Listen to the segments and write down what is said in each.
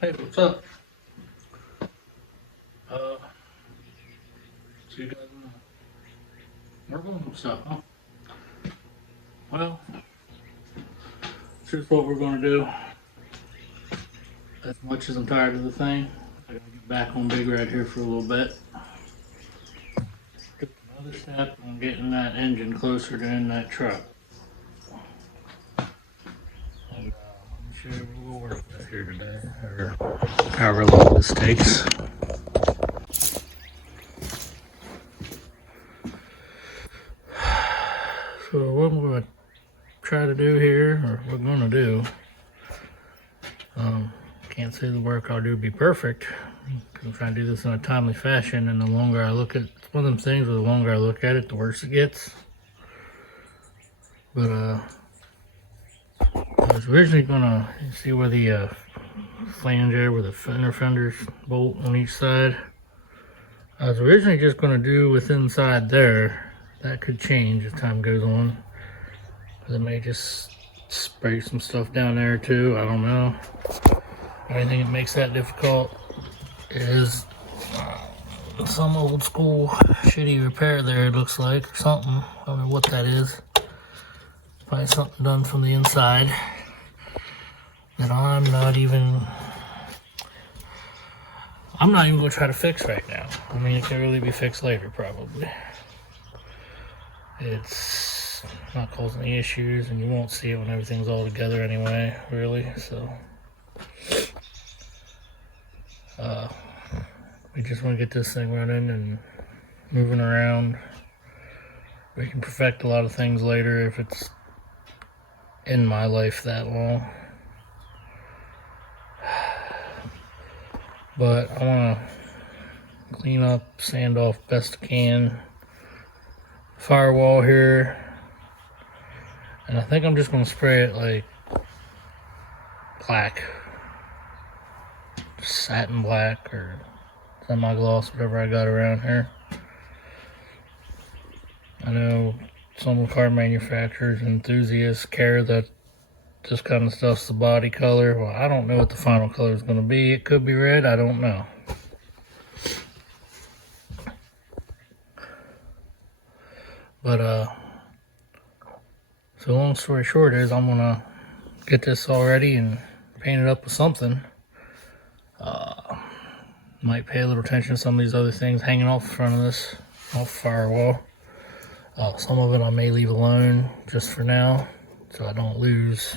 Hey, what's up? Uh, so you guys work on some stuff, huh? Well, here's what we're gonna do. As much as I'm tired of the thing, I gotta get back on big right here for a little bit. Took another step on getting that engine closer to in that truck. And I'm sure we'll work with that here today, or however long this takes. So what I'm gonna try to do here, or what we're gonna do, can't say the work I'll do be perfect. I'm trying to do this in a timely fashion, and the longer I look at it's one of them things where the longer I look at it, the worse it gets. But I was originally gonna see where the flange there, where the fender fenders bolt on each side. I was originally just gonna do with inside there. That could change as time goes on. I may just spray some stuff down there too. I don't know. The only thing that makes that difficult is some old school shitty repair there, it looks like, or something. I don't know what that is. Probably something done from the inside that I'm not even gonna try to fix right now. I mean, it can really be fixed later, probably. It's not causing any issues, and you won't see it when everything's all together anyway, really. So we just want to get this thing running and moving around. We can perfect a lot of things later if it's in my life that long. But I want to clean up, sand off best I can. Firewall here. And I think I'm just going to spray it like black. Satin black or semi-gloss, whatever I got around here. I know some car manufacturers and enthusiasts care that this kind of stuff's the body color. Well, I don't know what the final color is going to be. It could be red. I don't know. But so long story short is I'm gonna get this all ready and paint it up with something. Might pay a little attention to some of these other things hanging off the front of this, off the firewall. Some of it I may leave alone just for now, so I don't lose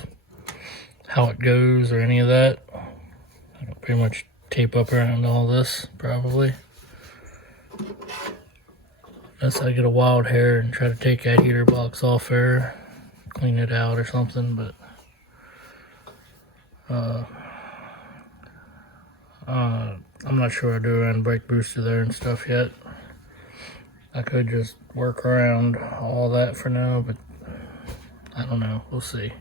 how it goes or any of that. I'll pretty much tape up around all this, probably. Unless I get a wild hair and try to take that heater box off there, clean it out or something, but I'm not sure I do around brake booster there and stuff yet. I could just work around all that for now, but I don't know. We'll see.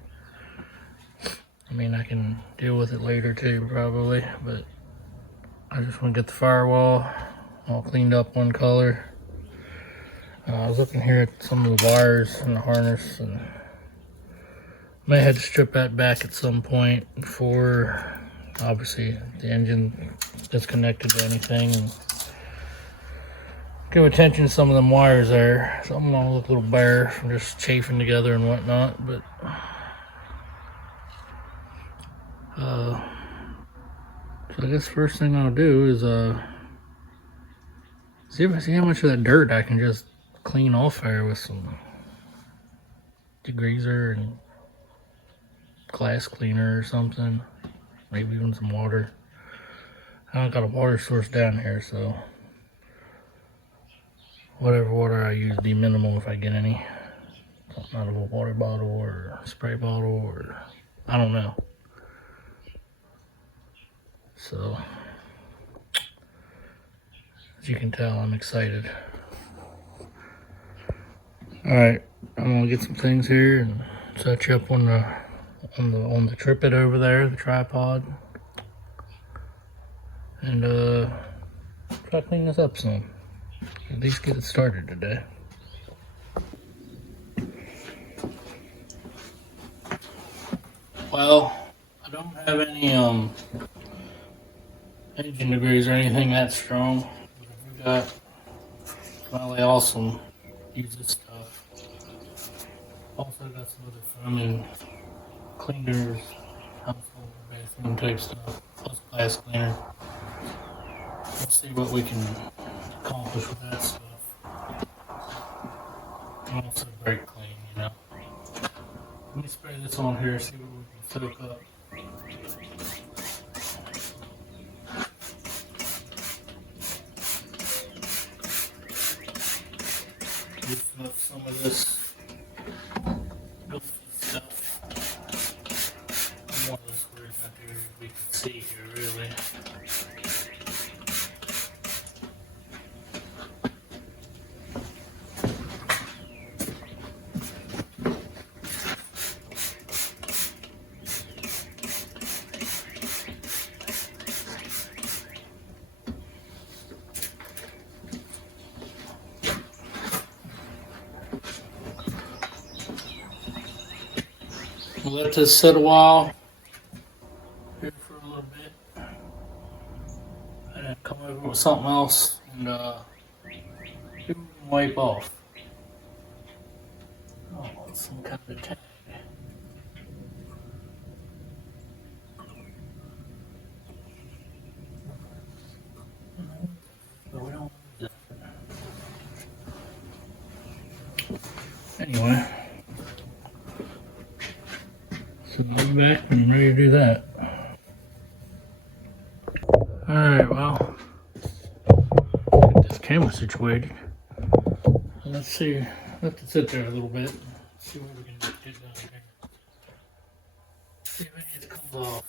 I mean, I can deal with it later too, probably, but I just want to get the firewall all cleaned up one color. I was looking here at some of the wires and the harness, and may have to strip that back at some point before, obviously, the engine is connected to anything. And give attention to some of them wires there. Some of them look a little bare from just chafing together and whatnot, but so I guess first thing I'll do is see how much of that dirt I can just clean off there with some degreaser and glass cleaner or something, maybe even some water. I don't got a water source down here, so whatever water I use be minimal if I get any. Something out of a water bottle or a spray bottle, or I don't know. So as you can tell, I'm excited. Alright, I'm gonna get some things here and set you up on the tripod over there, the tripod. And try to clean this up some. At least get it started today. Well, I don't have any engine degrees or anything that strong. But if we got really awesome, use this stuff. Also got some other foam and cleaners, household bathroom type stuff, plus glass cleaner. We'll see what we can accomplish with that stuff. And also brake clean, you know. Let me spray this on here, see what we can soak up. Loosen up some of this stuff. I'm more or less worried about the area we can see here, really. We'll let this sit a while here for a little bit, and then come over with something else and wipe off. Oh, some kind of tag. But we don't use that. Anyway. So I'll be back when I'm ready to do that. Alright, well, get this camera situated. Let's see, let it sit there a little bit. See what we can get down here. See if any of it comes off.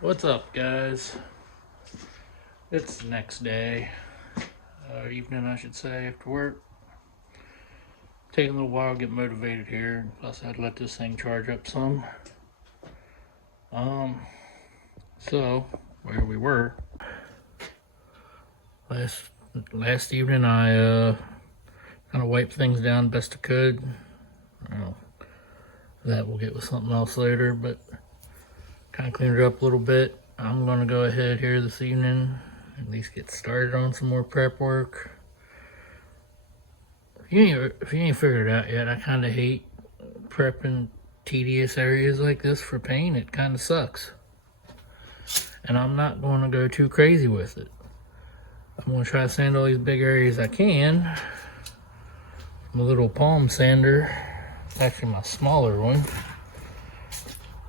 What's up, guys? It's the next day, evening I should say, after work. Taking a little while to get motivated here, plus I'd let this thing charge up some. So where we were last evening, I kind of wiped things down best I could. Well, that we'll get with something else later, but kind of cleaned it up a little bit. I'm gonna go ahead here this evening, at least get started on some more prep work. If you ain't figured it out yet, I kind of hate prepping tedious areas like this for paint. It kind of sucks. And I'm not going to go too crazy with it. I'm going to try to sand all these big areas I can. My little palm sander, it's actually my smaller one.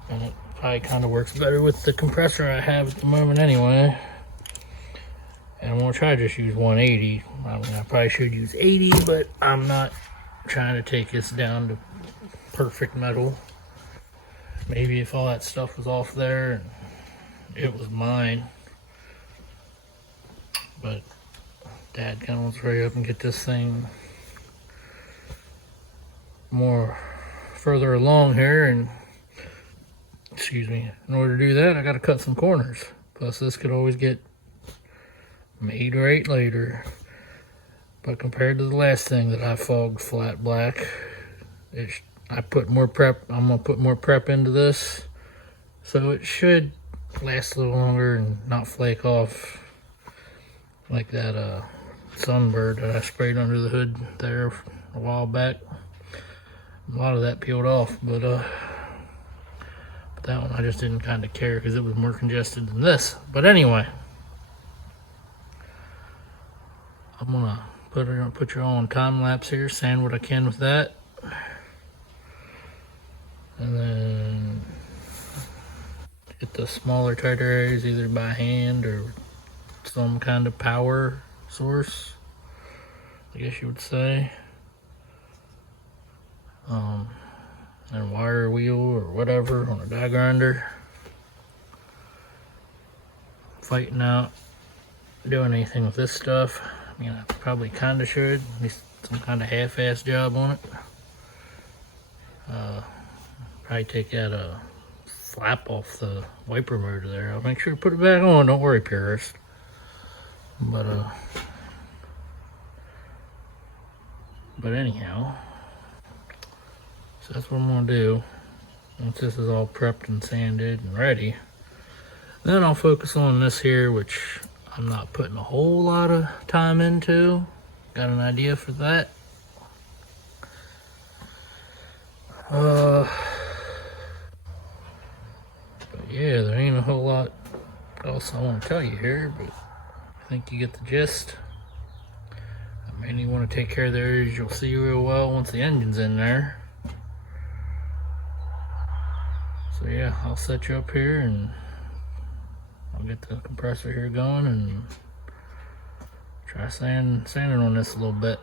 And it probably kind of works better with the compressor I have at the moment anyway. And I'm going to try to just use 180. I mean, I probably should use 80, but I'm not trying to take this down to perfect metal. Maybe if all that stuff was off there and it was mine. But Dad kind of wants to hurry up and get this thing more further along here, and excuse me, in order to do that I got to cut some corners. Plus this could always get made right later. But compared to the last thing that I fogged flat black, I put more prep. I'm gonna put more prep into this, so it should last a little longer and not flake off like that Sunbird that I sprayed under the hood there a while back. A lot of that peeled off, but that one I just didn't kind of care because it was more congested than this. But anyway, I'm gonna put you all on time lapse here, sand what I can with that, and then get the smaller tighter areas either by hand or some kind of power source, I guess you would say. And wire wheel or whatever on a die grinder. Fighting out doing anything with this stuff. I mean, I probably kind of should, at least some kind of half-ass job on it. Probably take that flap off the wiper motor there. I'll make sure to put it back on. Don't worry, purist. But anyhow, so that's what I'm gonna do. Once this is all prepped and sanded and ready, then I'll focus on this here, which I'm not putting a whole lot of time into. Got an idea for that. But yeah, there ain't a whole lot else I want to tell you here, but I think you get the gist. I mainly want to take care of the areas you'll see real well once the engine's in there. So yeah, I'll set you up here and I'll get the compressor here going and try sanding on this a little bit.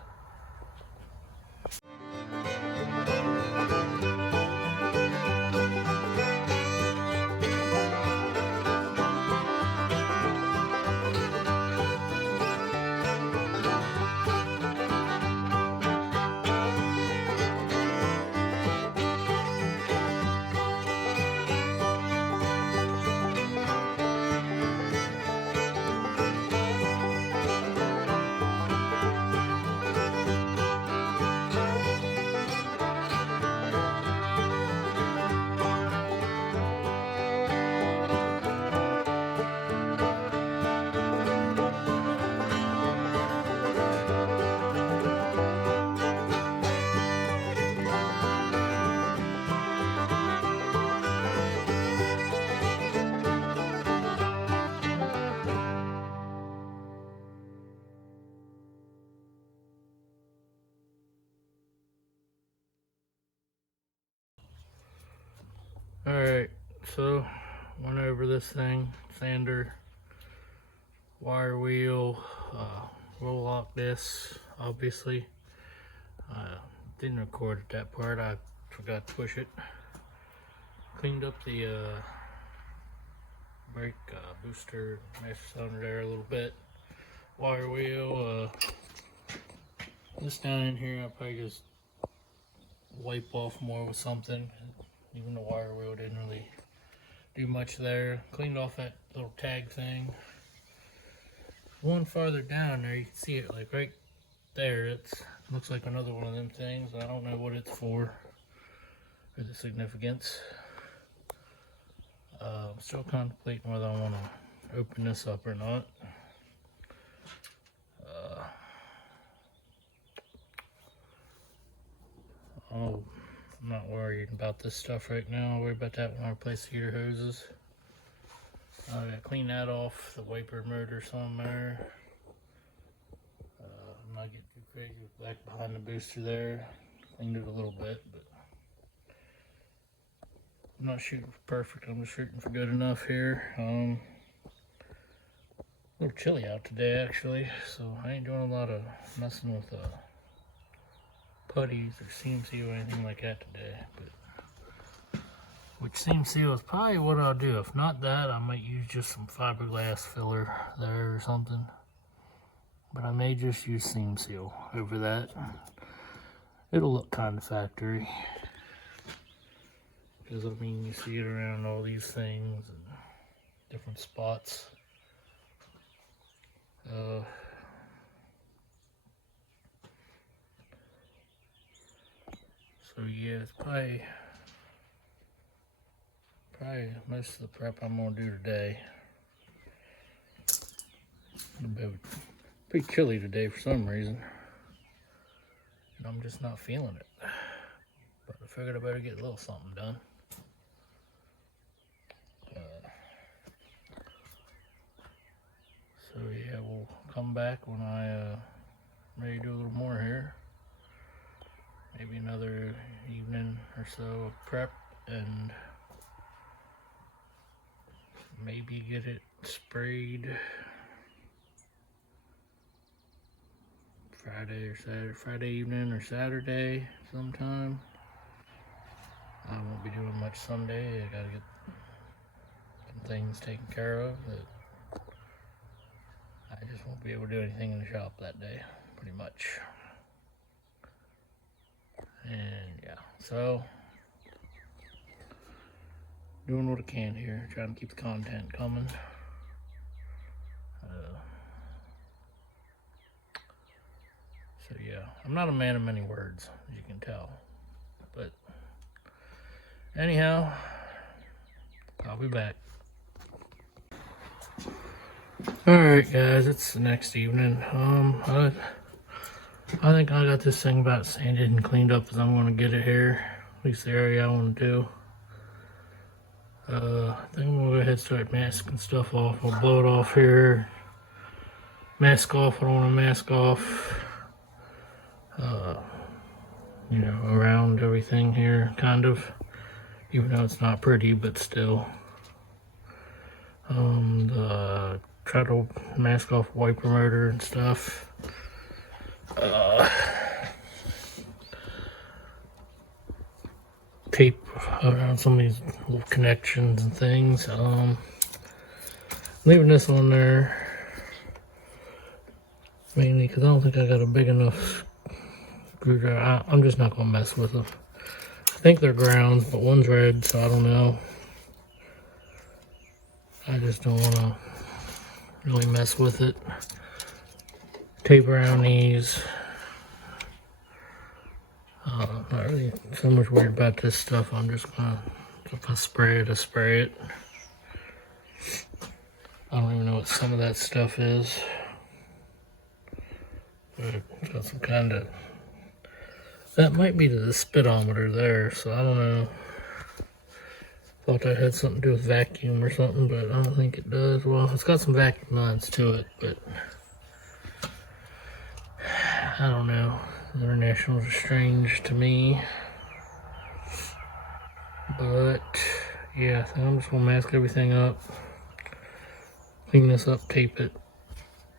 Alright, so went over this thing, sander, wire wheel, roll lock this, obviously. Didn't record at that part, I forgot to push it. Cleaned up the brake booster, master cylinder there a little bit. Wire wheel, this down in here I'll probably just wipe off more with something. Even the wire wheel didn't really do much there. Cleaned off that little tag thing. One farther down there, you can see it like right there. It looks like another one of them things. I don't know what it's for or the significance. I'm still contemplating whether I want to open this up or not. I'm not worried about this stuff right now. I'll worry about that when I replace the heater hoses. I gotta clean that off, the wiper motor somewhere. I'm not getting too crazy with back behind the booster there. Cleaned it a little bit, but I'm not shooting for perfect. I'm just shooting for good enough here. A little chilly out today actually, so I ain't doing a lot of messing with putties or seam seal or anything like that today. But which seam seal is probably what I'll do. If not that, I might use just some fiberglass filler there or something. But I may just use seam seal over that. It'll look kind of factory. Because I mean, you see it around all these things and different spots. So yeah, it's probably most of the prep I'm gonna do today. It'll be pretty chilly today for some reason, and I'm just not feeling it. But I figured I better get a little something done. So yeah, we'll come back when I ready to do a little more here. Maybe another evening or so of prep, and maybe get it sprayed Friday evening or Saturday sometime. I won't be doing much Sunday. I gotta get some things taken care of that I just won't be able to do anything in the shop that day, pretty much. And yeah, so doing what I can here, trying to keep the content coming. So yeah, I'm not a man of many words, as you can tell. But anyhow, I'll be back. Alright guys, it's the next evening. I think I got this thing about sanded and cleaned up as I'm going to get it here. At least the area I want to do. I think I'm going to go ahead and start masking stuff off. I'll blow it off here. Mask off what I want to mask off. You know, around everything here, kind of. Even though it's not pretty, but still. Try to mask off wiper motor and stuff. Tape around some of these little connections and things. Leaving this on there mainly because I don't think I got a big enough screwdriver. I'm just not gonna mess with them. I think they're grounds, but one's red, so I don't know. I just don't want to really mess with it. Tape around these. Not really so much worried about this stuff. I'm just gonna, if I spray it, I spray it. I don't even know what some of that stuff is. But it's got some kind of, that might be the speedometer there, so I don't know. Thought that had something to do with vacuum or something, but I don't think it does. Well, it's got some vacuum lines to it, but I don't know. Internationals are strange to me. But yeah, I think I'm just gonna mask everything up, clean this up, tape it.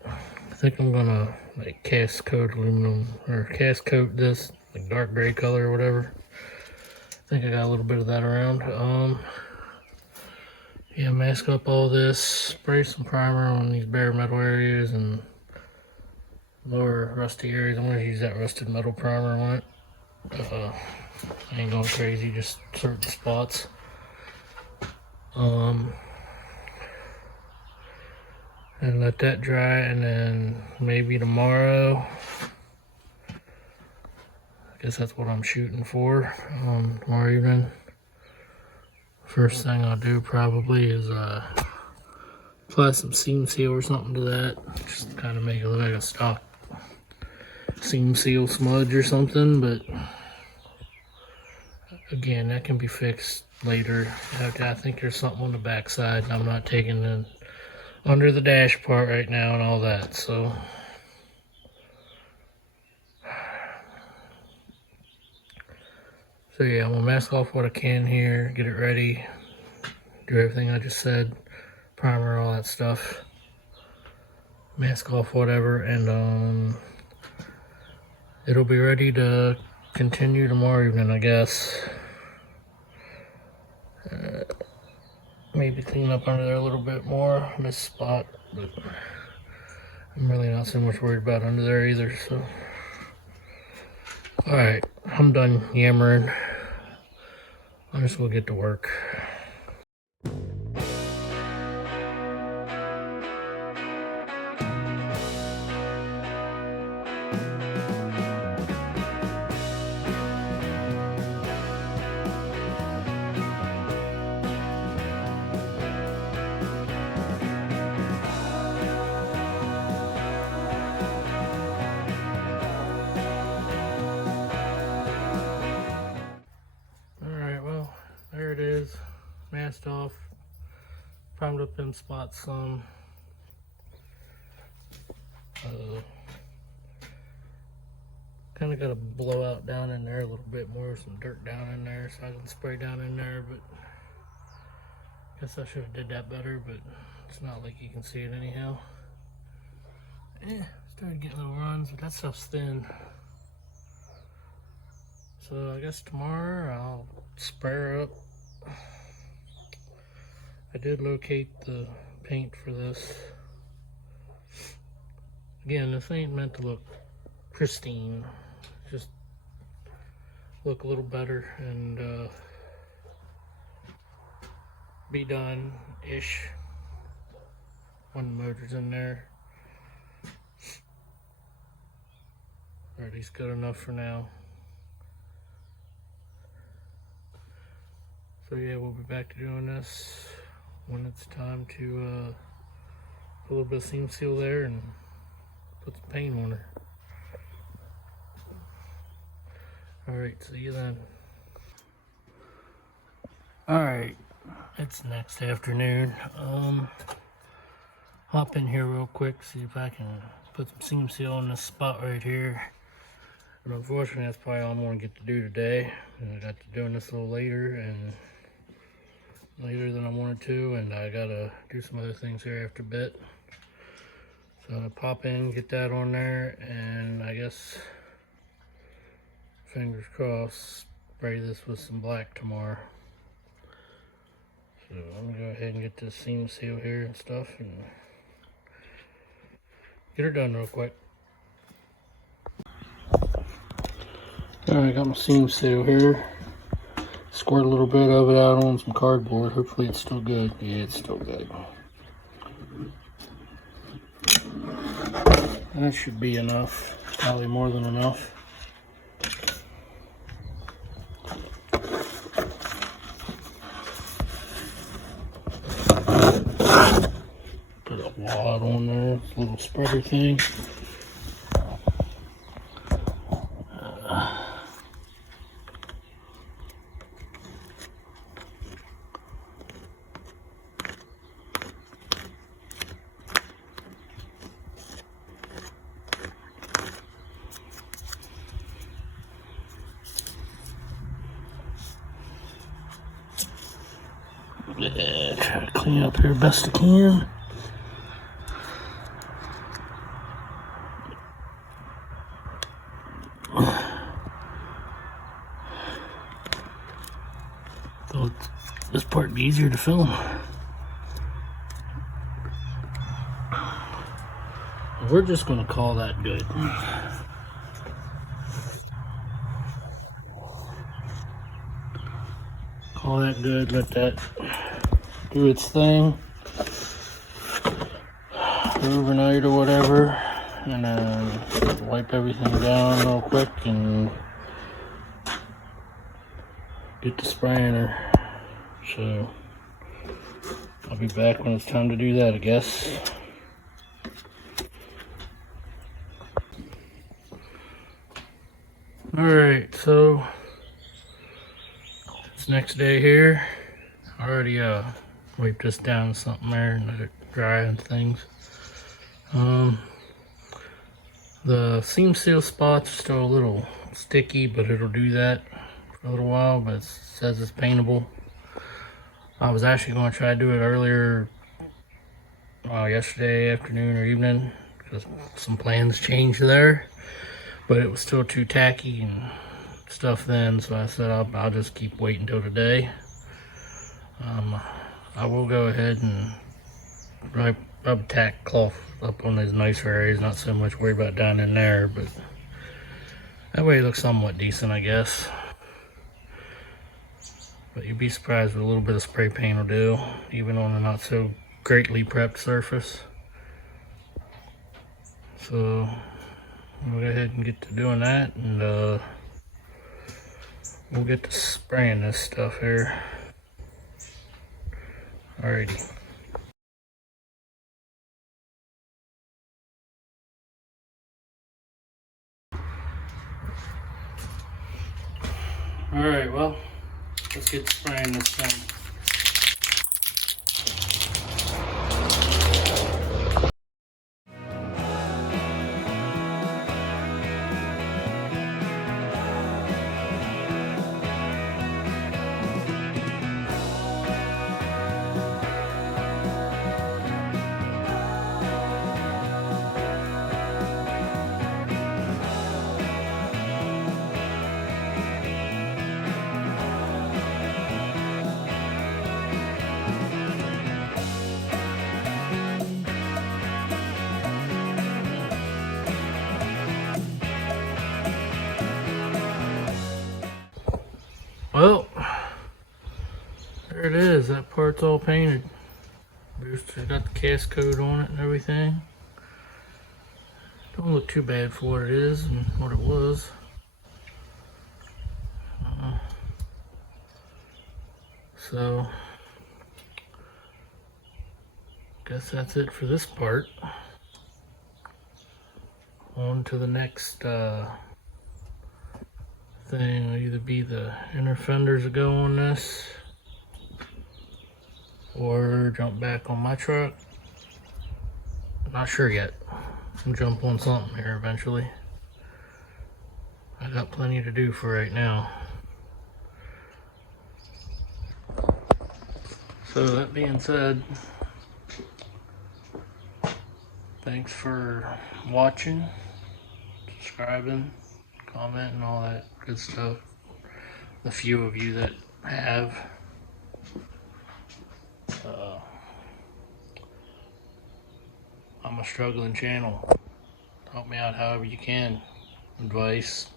I think I'm gonna like cast coat aluminum or cast coat this like dark gray color or whatever. I think I got a little bit of that around. Yeah, mask up all this, spray some primer on these bare metal areas and lower rusty areas. I'm gonna use that rusted metal primer on it. I ain't going crazy, just certain spots. And let that dry, and then maybe tomorrow, I guess that's what I'm shooting for, tomorrow evening. First thing I'll do probably is apply some seam seal or something to that, just kind of make it look like a stock seam seal smudge or something, but again, that can be fixed later. I think there's something on the back side, and I'm not taking the under the dash part right now and all that, so yeah, I'm gonna mask off what I can here, get it ready, do everything I just said, primer, all that stuff, mask off whatever, and it'll be ready to continue tomorrow evening, I guess. Maybe clean up under there a little bit more on this spot, but I'm really not so much worried about under there either, so. Alright, I'm done yammering. I'm just gonna get to work. Masked off, primed up them spots some. Kind of got a blowout down in there a little bit more, some dirt down in there, so I can spray down in there, but guess I should have did that better, but it's not like you can see it anyhow. It's Started getting little runs, but that stuff's thin. So I guess tomorrow I'll spray her up. I did locate the paint for this. Again, this ain't meant to look pristine. Just look a little better and be done-ish when the motor's in there. Or at least good enough for now. So yeah, we'll be back to doing this when it's time to put a little bit of seam seal there and put some paint on her. Alright, see you then. Alright, it's next afternoon. Hop in here real quick, see if I can put some seam seal on this spot right here. And unfortunately, that's probably all I'm going to get to do today. And I got to doing this a little later than I wanted to, and I gotta do some other things here after a bit. So I'm gonna pop in, get that on there, and I guess, fingers crossed, spray this with some black tomorrow. So I'm gonna go ahead and get this seam seal here and stuff and get her done real quick. Alright, got my seam seal here. Squirt a little bit of it out on some cardboard. Hopefully it's still good. Yeah, it's still good. And that should be enough. Probably more than enough. Put a wad on there, a little spreader thing. Yeah, try to clean up here best I can. Thought this part would be easier to film. We're just going to call that good. Call that good, let that do its thing overnight or whatever, and then wipe everything down real quick and get to spraying her. So I'll be back when it's time to do that, I guess. Alright, so it's next day here. I already wiped this down with something there and let it dry and things. The seam seal spots are still a little sticky, but it'll do that for a little while, but it says it's paintable. I was actually going to try to do it earlier yesterday afternoon or evening because some plans changed there, but it was still too tacky and stuff then, so I said I'll just keep waiting until today. I will go ahead and rub tack cloth up on those nicer areas, not so much worried about down in there, but that way it looks somewhat decent, I guess. But you'd be surprised what a little bit of spray paint will do, even on a not so greatly prepped surface. So we'll go ahead and get to doing that, and we'll get to spraying this stuff here. Alrighty. Alright, well, let's get spraying this thing. There it is. That part's all painted. Booster's got the cast code on it and everything. Don't look too bad for what it is and what it was. So, guess that's it for this part. On to the next thing. It'll either be the inner fenders that go on this, or jump back on my truck. Not sure yet. I'll jump on something here eventually. I got plenty to do for right now. So that being said, thanks for watching, subscribing, commenting, all that good stuff. The few of you that have. I'm a struggling channel. Help me out however you can. Advice,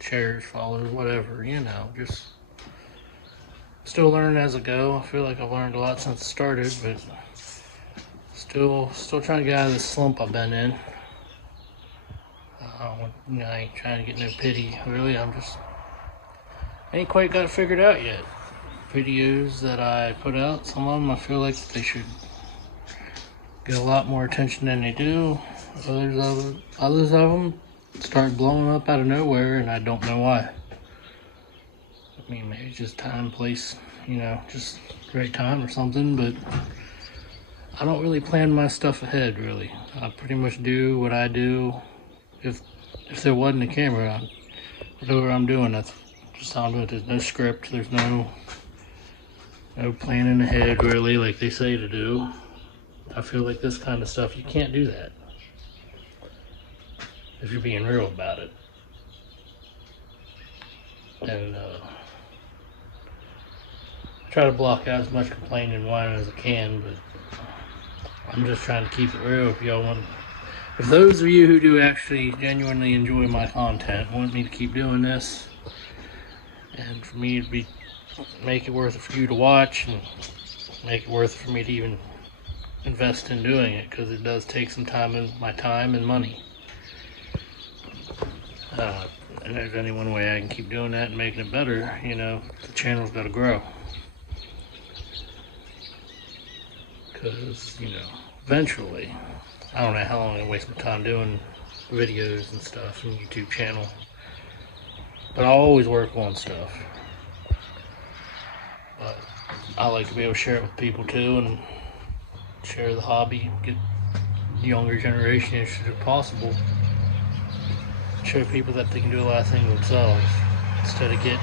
shares, followers, whatever, you know, just still learning as I go. I feel like I've learned a lot since it started, but still trying to get out of this slump I've been in. You know, I ain't trying to get no pity, really. I ain't quite got it figured out yet. Videos that I put out, some of them I feel like they should get a lot more attention than they do. Others of them start blowing up out of nowhere, and I don't know why. I mean, maybe it's just time, place, you know, just right time or something, but I don't really plan my stuff ahead, really. I pretty much do what I do. If there wasn't a camera, whatever I'm doing, that's just how I'm doing it. There's no script, there's no planning ahead, really, like they say to do. I feel like this kind of stuff, you can't do that if you're being real about it. And try to block out as much complaining and whining as I can, but I'm just trying to keep it real. If y'all want, if those of you who do actually genuinely enjoy my content want me to keep doing this, and for me to make it worth it for you to watch, and make it worth it for me to even invest in doing it, because it does take some time, and my time and money. And there's only one way I can keep doing that and making it better. You know, the channel's got to grow. Because, you know, eventually, I don't know how long I'm going to waste my time doing videos and stuff and YouTube channel. But I'll always work on stuff. But I like to be able to share it with people too, and share the hobby, get the younger generation interested if possible. Show people that they can do a lot of things themselves, instead of getting,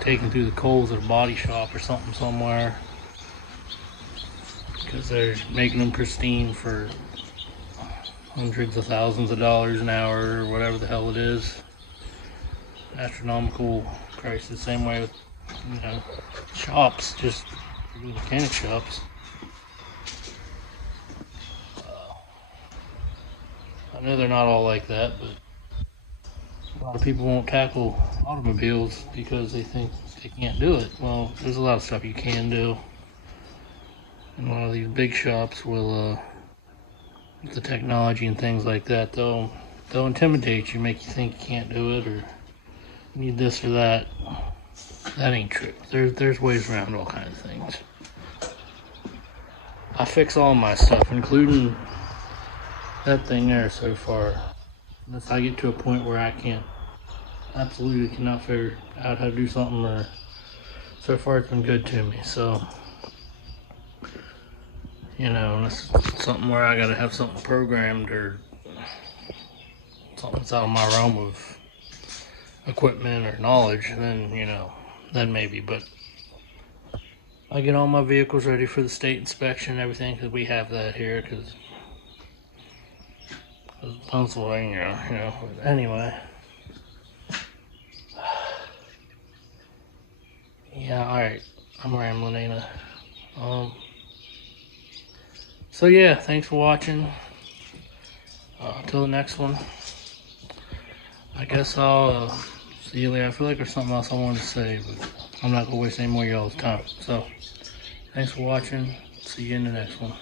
taken through the coals at a body shop or something somewhere, because they're making them pristine for hundreds of thousands of dollars an hour, or whatever the hell it is. Astronomical prices. Same way with, you know, shops, just mechanic shops. I know they're not all like that, but a lot of people won't tackle automobiles because they think they can't do it. Well, there's a lot of stuff you can do, and a lot of these big shops will, with the technology and things like that, they'll intimidate you, make you think you can't do it, or you need this or that. That ain't true. There's ways around all kinds of things. I fix all my stuff, including that thing there so far. Unless I get to a point where I absolutely cannot figure out how to do something, or so far it's been good to me. So, you know, unless it's something where I gotta have something programmed, or something that's out of my realm of equipment or knowledge, then, you know, then maybe. But I get all my vehicles ready for the state inspection and everything, because we have that here, because Pennsylvania, you know. But anyway, yeah, alright, I'm rambling, ain't I? So yeah, thanks for watching. Until the next one, I guess I'll see you later. I feel like there's something else I wanted to say, but I'm not gonna waste any more of y'all's time. So, thanks for watching. See you in the next one.